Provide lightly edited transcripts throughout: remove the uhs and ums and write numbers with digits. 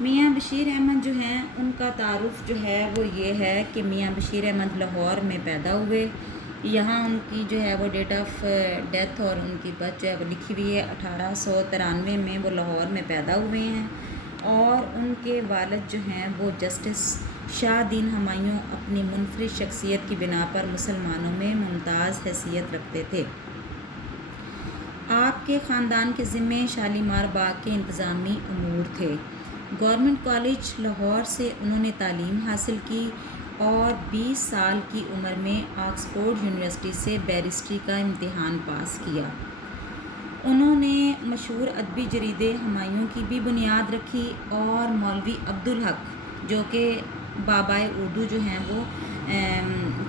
میاں بشیر احمد جو ہیں ان کا تعارف جو ہے وہ یہ ہے کہ میاں بشیر احمد لاہور میں پیدا ہوئے. یہاں ان کی جو ہے وہ ڈیٹ آف ڈیتھ اور ان کی برتھ جو ہے وہ لکھی ہوئی ہے. 1893 میں وہ لاہور میں پیدا ہوئے ہیں اور ان کے والد جو ہیں وہ جسٹس شاہ دین ہمایوں اپنی منفرد شخصیت کی بنا پر مسلمانوں میں ممتاز حیثیت رکھتے تھے. آپ کے خاندان کے ذمے شالیمار باغ کے انتظامی امور تھے. گورنمنٹ کالج لاہور سے انہوں نے تعلیم حاصل کی اور 20 سال کی عمر میں آکسفورڈ یونیورسٹی سے بیرسٹری کا امتحان پاس کیا. انہوں نے مشہور ادبی جریدے ہمایوں کی بھی بنیاد رکھی اور مولوی عبدالحق جو کہ بابائے اردو جو ہیں وہ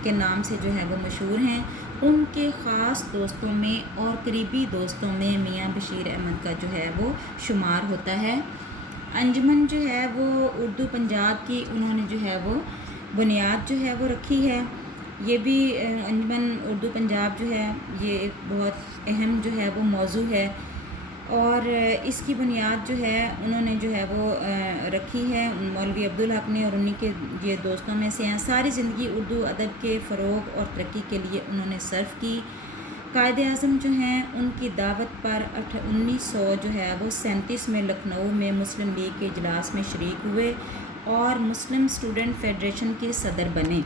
کے نام سے جو ہے وہ مشہور ہیں، ان کے خاص دوستوں میں اور قریبی دوستوں میں میاں بشیر احمد کا جو ہے وہ شمار ہوتا ہے. انجمن جو ہے وہ اردو پنجاب کی انہوں نے جو ہے وہ بنیاد جو ہے وہ رکھی ہے. یہ بھی انجمن اردو پنجاب جو ہے یہ ایک بہت اہم جو ہے وہ موضوع ہے اور اس کی بنیاد جو ہے انہوں نے جو ہے وہ رکھی ہے مولوی عبدالحق نے اور انہی کے یہ دوستوں میں سے ہیں. ساری زندگی اردو ادب کے فروغ اور ترقی کے لیے انہوں نے صرف کی. قائد اعظم جو ہیں ان کی دعوت پر 1937 میں لکھنؤ میں مسلم لیگ کے اجلاس میں شریک ہوئے اور مسلم اسٹوڈنٹ فیڈریشن کے صدر بنے.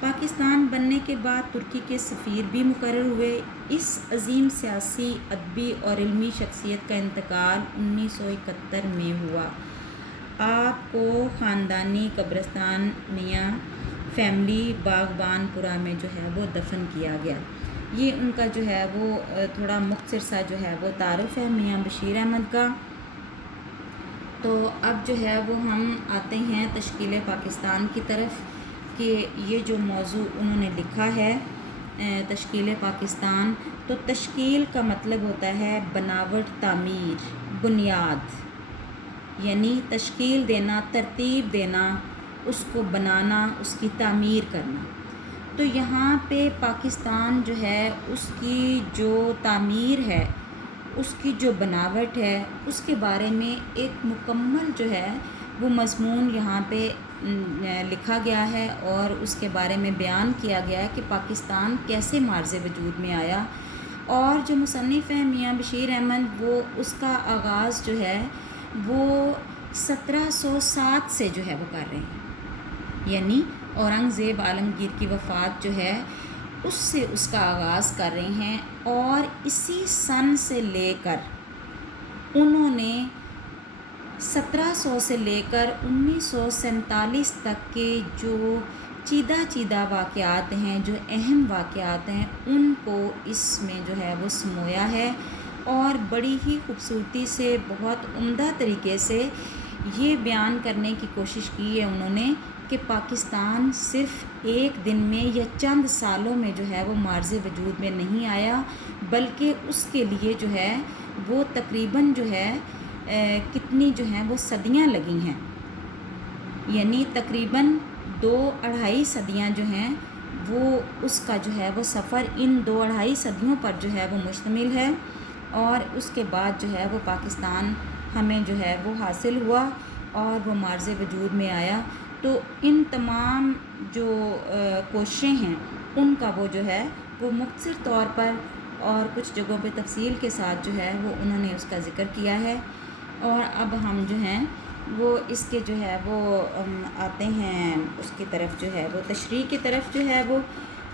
پاکستان بننے کے بعد ترکی کے سفیر بھی مقرر ہوئے. اس عظیم سیاسی، ادبی اور علمی شخصیت کا انتقال 1971 میں ہوا. آپ کو خاندانی قبرستان میاں فیملی باغبان پورہ میں جو ہے وہ دفن کیا گیا. یہ ان کا جو ہے وہ تھوڑا مختصر سا جو ہے وہ تعارف ہے میاں بشیر احمد کا. تو اب جو ہے وہ ہم آتے ہیں تشکیل پاکستان کی طرف کہ یہ جو موضوع انہوں نے لکھا ہے تشکیل پاکستان. تو تشکیل کا مطلب ہوتا ہے بناوٹ، تعمیر، بنیاد، یعنی تشکیل دینا، ترتیب دینا، اس کو بنانا، اس کی تعمیر کرنا. تو یہاں پہ پاکستان جو ہے اس کی جو تعمیر ہے، اس کی جو بناوٹ ہے، اس کے بارے میں ایک مکمل جو ہے وہ مضمون یہاں پہ لکھا گیا ہے اور اس کے بارے میں بیان کیا گیا ہے کہ پاکستان کیسے معرض وجود میں آیا. اور جو مصنف ہے میاں بشیر احمد وہ اس کا آغاز جو ہے وہ 1707 سے جو ہے وہ کر رہے ہیں، یعنی اورنگزیب عالمگیر کی وفات جو ہے اس سے اس کا آغاز کر رہے ہیں اور اسی سن سے لے کر انہوں نے 1700 سے لے کر 1947 تک کے جو چیدہ واقعات ہیں، جو اہم واقعات ہیں، ان کو اس میں جو ہے وہ سمویا ہے اور بڑی ہی خوبصورتی سے، بہت عمدہ طریقے سے یہ بیان کرنے کی کوشش کی ہے انہوں نے کہ پاکستان صرف ایک دن میں یا چند سالوں میں جو ہے وہ معرض وجود میں نہیں آیا، بلکہ اس کے لیے جو ہے وہ تقریباً جو ہے کتنی جو ہیں وہ صدیاں لگی ہیں، یعنی تقریباً 2-2.5 صدیاں جو ہیں وہ اس کا جو ہے وہ سفر ان 2-2.5 صدیوں پر جو ہے وہ مشتمل ہے. اور اس کے بعد جو ہے وہ پاکستان ہمیں جو ہے وہ حاصل ہوا اور وہ معرض وجود میں آیا. تو ان تمام جو کوششیں ہیں ان کا وہ جو ہے وہ مختصر طور پر اور کچھ جگہوں پہ تفصیل کے ساتھ جو ہے وہ انہوں نے اس کا ذکر کیا ہے. اور اب ہم جو ہیں وہ اس کے جو ہے وہ آتے ہیں اس کی طرف جو ہے وہ تشریح کی طرف جو ہے وہ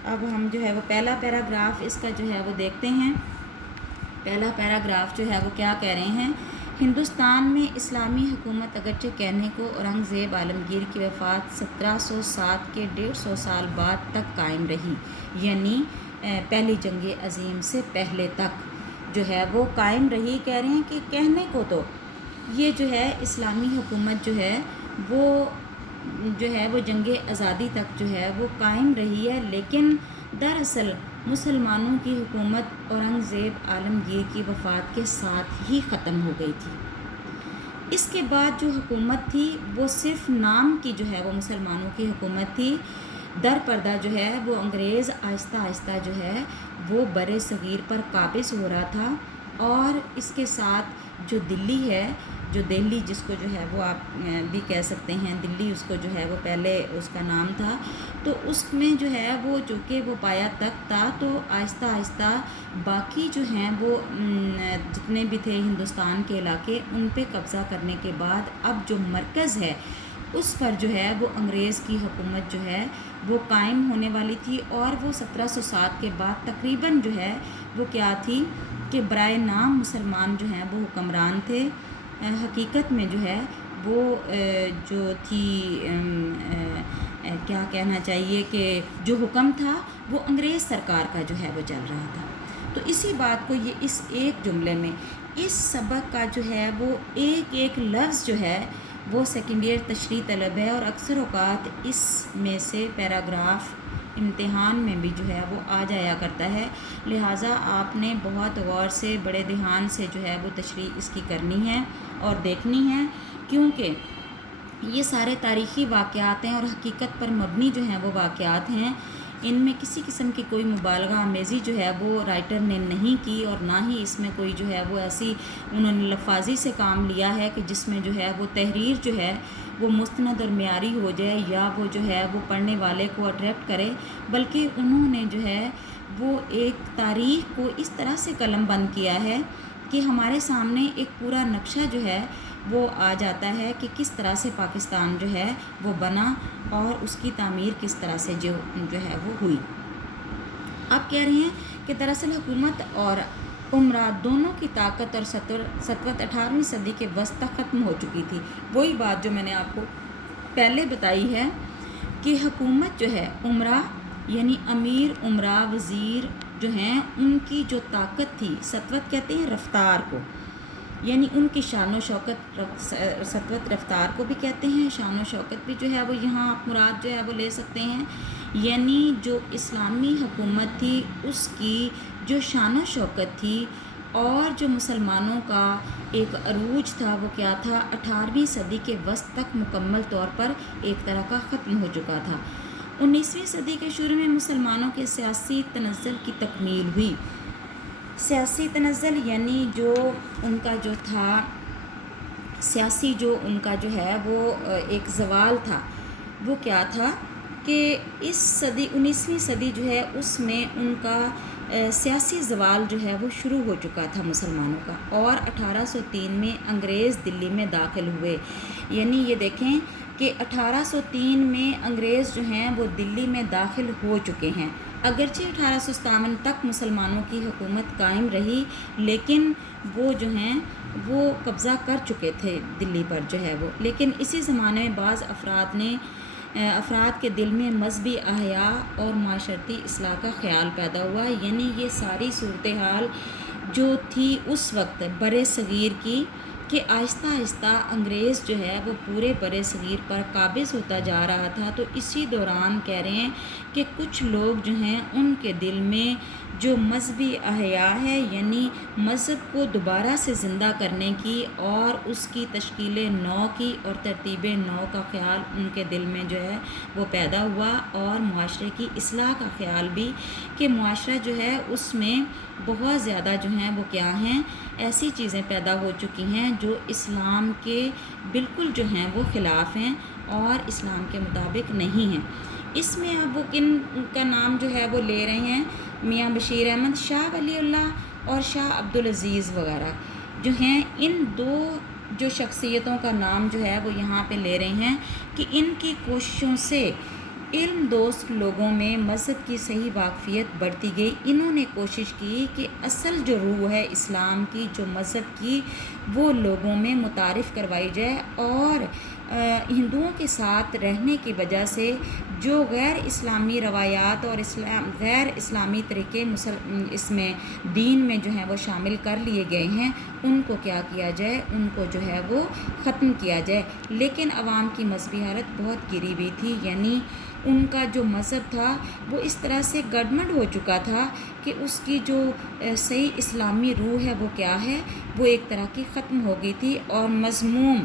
اب ہم جو ہے وہ پہلا پیراگراف اس کا جو ہے وہ دیکھتے ہیں. پہلا پیراگراف جو ہے وہ کیا کہہ رہے ہیں، ہندوستان میں اسلامی حکومت اگرچہ کہنے کو اورنگزیب عالمگیر کی وفات 1707 کے 150 سال بعد تک قائم رہی، یعنی پہلی جنگ عظیم سے پہلے تک جو ہے وہ قائم رہی. کہہ رہے ہیں کہ کہنے کو تو یہ جو ہے اسلامی حکومت جو ہے وہ جنگ آزادی تک جو ہے وہ قائم رہی ہے، لیکن دراصل مسلمانوں کی حکومت اورنگزیب عالمگیر کی وفات کے ساتھ ہی ختم ہو گئی تھی. اس کے بعد جو حکومت تھی وہ صرف نام کی جو ہے وہ مسلمانوں کی حکومت تھی. در پردہ جو ہے وہ انگریز آہستہ آہستہ جو ہے وہ بر صغیر پر قابض ہو رہا تھا اور اس کے ساتھ جو دلی ہے جو دہلی جس کو جو ہے وہ آپ بھی کہہ سکتے ہیں، دلی اس کو جو ہے وہ پہلے اس کا نام تھا، تو اس میں جو ہے وہ چونکہ وہ پایا تخت تھا، تو آہستہ آہستہ باقی جو ہیں وہ جتنے بھی تھے ہندوستان کے علاقے، ان پہ قبضہ کرنے کے بعد اب جو مرکز ہے اس پر جو ہے وہ انگریز کی حکومت جو ہے وہ قائم ہونے والی تھی، اور وہ 1707 کے بعد تقریباً جو ہے وہ کیا تھی کہ برائے نام مسلمان جو ہیں وہ حکمران تھے، حقیقت میں جو ہے وہ جو تھی کیا کہنا چاہیے کہ جو حکم تھا وہ انگریز سرکار کا جو ہے وہ چل رہا تھا۔ تو اسی بات کو یہ اس ایک جملے میں، اس سبق کا جو ہے وہ ایک ایک لفظ جو ہے وہ سیکنڈ ایئر تشریح طلب ہے، اور اکثر اوقات اس میں سے پیراگراف امتحان میں بھی جو ہے وہ آ جایا کرتا ہے، لہٰذا آپ نے بہت غور سے بڑے دھیان سے جو ہے وہ تشریح اس کی کرنی ہے اور دیکھنی ہے، کیونکہ یہ سارے تاریخی واقعات ہیں اور حقیقت پر مبنی جو ہیں وہ واقعات ہیں، ان میں کسی قسم کی کوئی مبالغہ آمیزی جو ہے وہ رائٹر نے نہیں کی، اور نہ ہی اس میں کوئی جو ہے وہ ایسی انہوں نے لفاظی سے کام لیا ہے کہ جس میں جو ہے وہ تحریر جو ہے وہ مستند اور معیاری ہو جائے یا وہ جو ہے وہ پڑھنے والے کو اٹریکٹ کرے، بلکہ انہوں نے جو ہے وہ ایک تاریخ کو اس طرح سے قلم بند کیا ہے کہ ہمارے سامنے ایک پورا نقشہ جو ہے وہ آ جاتا ہے کہ کس طرح سے پاکستان جو ہے وہ بنا اور اس کی تعمیر کس طرح سے جو ہے وہ ہوئی۔ آپ کہہ رہے ہیں کہ دراصل حکومت اور عمرہ دونوں کی طاقت اور سطوت 18ویں صدی کے وسط تک ختم ہو چکی تھی۔ وہی بات جو میں نے آپ کو پہلے بتائی ہے کہ حکومت جو ہے عمرہ یعنی امیر عمرہ وزیر جو ہیں ان کی جو طاقت تھی، سطوت کہتے ہیں رفتار کو، یعنی ان کی شان و شوکت، سطوت رفتار کو بھی کہتے ہیں، شان و شوکت بھی جو ہے وہ یہاں آپ مراد جو ہے وہ لے سکتے ہیں، یعنی جو اسلامی حکومت تھی اس کی جو شان و شوکت تھی اور جو مسلمانوں کا ایک عروج تھا وہ کیا تھا، 18ویں صدی کے وسط تک مکمل طور پر ایک طرح کا ختم ہو چکا تھا۔ 19ویں صدی کے شروع میں مسلمانوں کے سیاسی تنزل کی تکمیل ہوئی۔ سیاسی تنزل یعنی جو ان کا جو تھا سیاسی جو ان کا جو ہے وہ ایک زوال تھا، وہ کیا تھا کہ اس صدی 19ویں صدی جو ہے اس میں ان کا سیاسی زوال جو ہے وہ شروع ہو چکا تھا مسلمانوں کا، اور 1803 میں انگریز دلی میں داخل ہوئے، یعنی یہ دیکھیں کہ 1803 میں انگریز جو ہیں وہ دلی میں داخل ہو چکے ہیں، اگرچہ 1857 تک مسلمانوں کی حکومت قائم رہی، لیکن وہ جو ہیں وہ قبضہ کر چکے تھے دلی پر جو ہے وہ، لیکن اسی زمانے میں بعض افراد کے دل میں مذہبی احیا اور معاشرتی اصلاح کا خیال پیدا ہوا، یعنی یہ ساری صورتحال جو تھی اس وقت برِ صغیر کی کہ آہستہ آہستہ انگریز جو ہے وہ پورے برِ صغیر پر قابض ہوتا جا رہا تھا، تو اسی دوران کہہ رہے ہیں کہ کچھ لوگ جو ہیں ان کے دل میں جو مذہبی احیا ہے، یعنی مذہب کو دوبارہ سے زندہ کرنے کی اور اس کی تشکیل نو کی اور ترتیب نو کا خیال ان کے دل میں جو ہے وہ پیدا ہوا، اور معاشرے کی اصلاح کا خیال بھی کہ معاشرہ جو ہے اس میں بہت زیادہ جو ہیں وہ کیا ہیں، ایسی چیزیں پیدا ہو چکی ہیں جو اسلام کے بالکل جو ہیں وہ خلاف ہیں اور اسلام کے مطابق نہیں ہیں۔ اس میں اب وہ کن کا نام جو ہے وہ لے رہے ہیں، میاں بشیر احمد، شاہ ولی اللہ اور شاہ عبدالعزیز وغیرہ جو ہیں، ان دو جو شخصیتوں کا نام جو ہے وہ یہاں پہ لے رہے ہیں کہ ان کی کوششوں سے علم دوست لوگوں میں مذہب کی صحیح واقفیت بڑھتی گئی۔ انہوں نے کوشش کی کہ اصل جو روح ہے اسلام کی، جو مذہب کی، وہ لوگوں میں متعارف کروائی جائے، اور ہندوؤں کے ساتھ رہنے کی وجہ سے جو غیر اسلامی روایات اور غیر اسلامی طریقے اس میں دین میں جو ہیں وہ شامل کر لیے گئے ہیں، ان کو کیا کیا جائے، ان کو جو ہے وہ ختم کیا جائے۔ لیکن عوام کی مذہبی حالت بہت گری ہوئی تھی، یعنی ان کا جو مذہب تھا وہ اس طرح سے گڈمڈ ہو چکا تھا کہ اس کی جو صحیح اسلامی روح ہے وہ کیا ہے، وہ ایک طرح کی ختم ہو گئی تھی، اور مذموم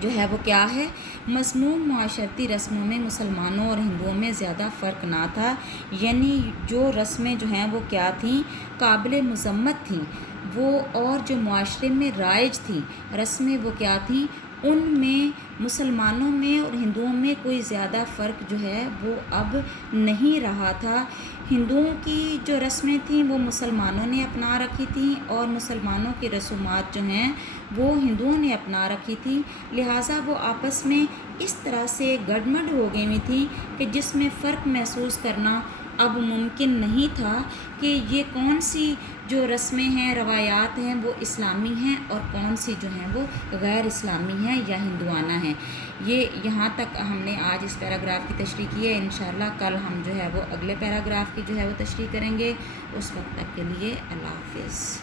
جو ہے وہ کیا ہے، مصنوع معاشرتی رسموں میں مسلمانوں اور ہندوؤں میں زیادہ فرق نہ تھا، یعنی جو رسمیں جو ہیں وہ کیا تھیں، قابل مذمت تھیں، وہ اور جو معاشرے میں رائج تھیں رسمیں وہ کیا تھیں، ان میں مسلمانوں میں اور ہندوؤں میں کوئی زیادہ فرق جو ہے وہ اب نہیں رہا تھا۔ ہندوؤں کی جو رسمیں تھیں وہ مسلمانوں نے اپنا رکھی تھیں اور مسلمانوں کی رسومات جو ہیں وہ ہندوؤں نے اپنا رکھی تھیں، لہٰذا وہ آپس میں اس طرح سے گڈمڈ ہو گئی ہوئی تھیں کہ جس میں فرق محسوس کرنا اب ممکن نہیں تھا کہ یہ کون سی جو رسمیں ہیں، روایات ہیں، وہ اسلامی ہیں اور کون سی جو ہیں وہ غیر اسلامی ہیں یا ہندوانہ ہیں۔ یہ یہاں تک ہم نے آج اس پیراگراف کی تشریح کی ہے۔ انشاءاللہ کل ہم جو ہے وہ اگلے پیراگراف کی جو ہے وہ تشریح کریں گے۔ اس وقت تک کے لیے اللہ حافظ۔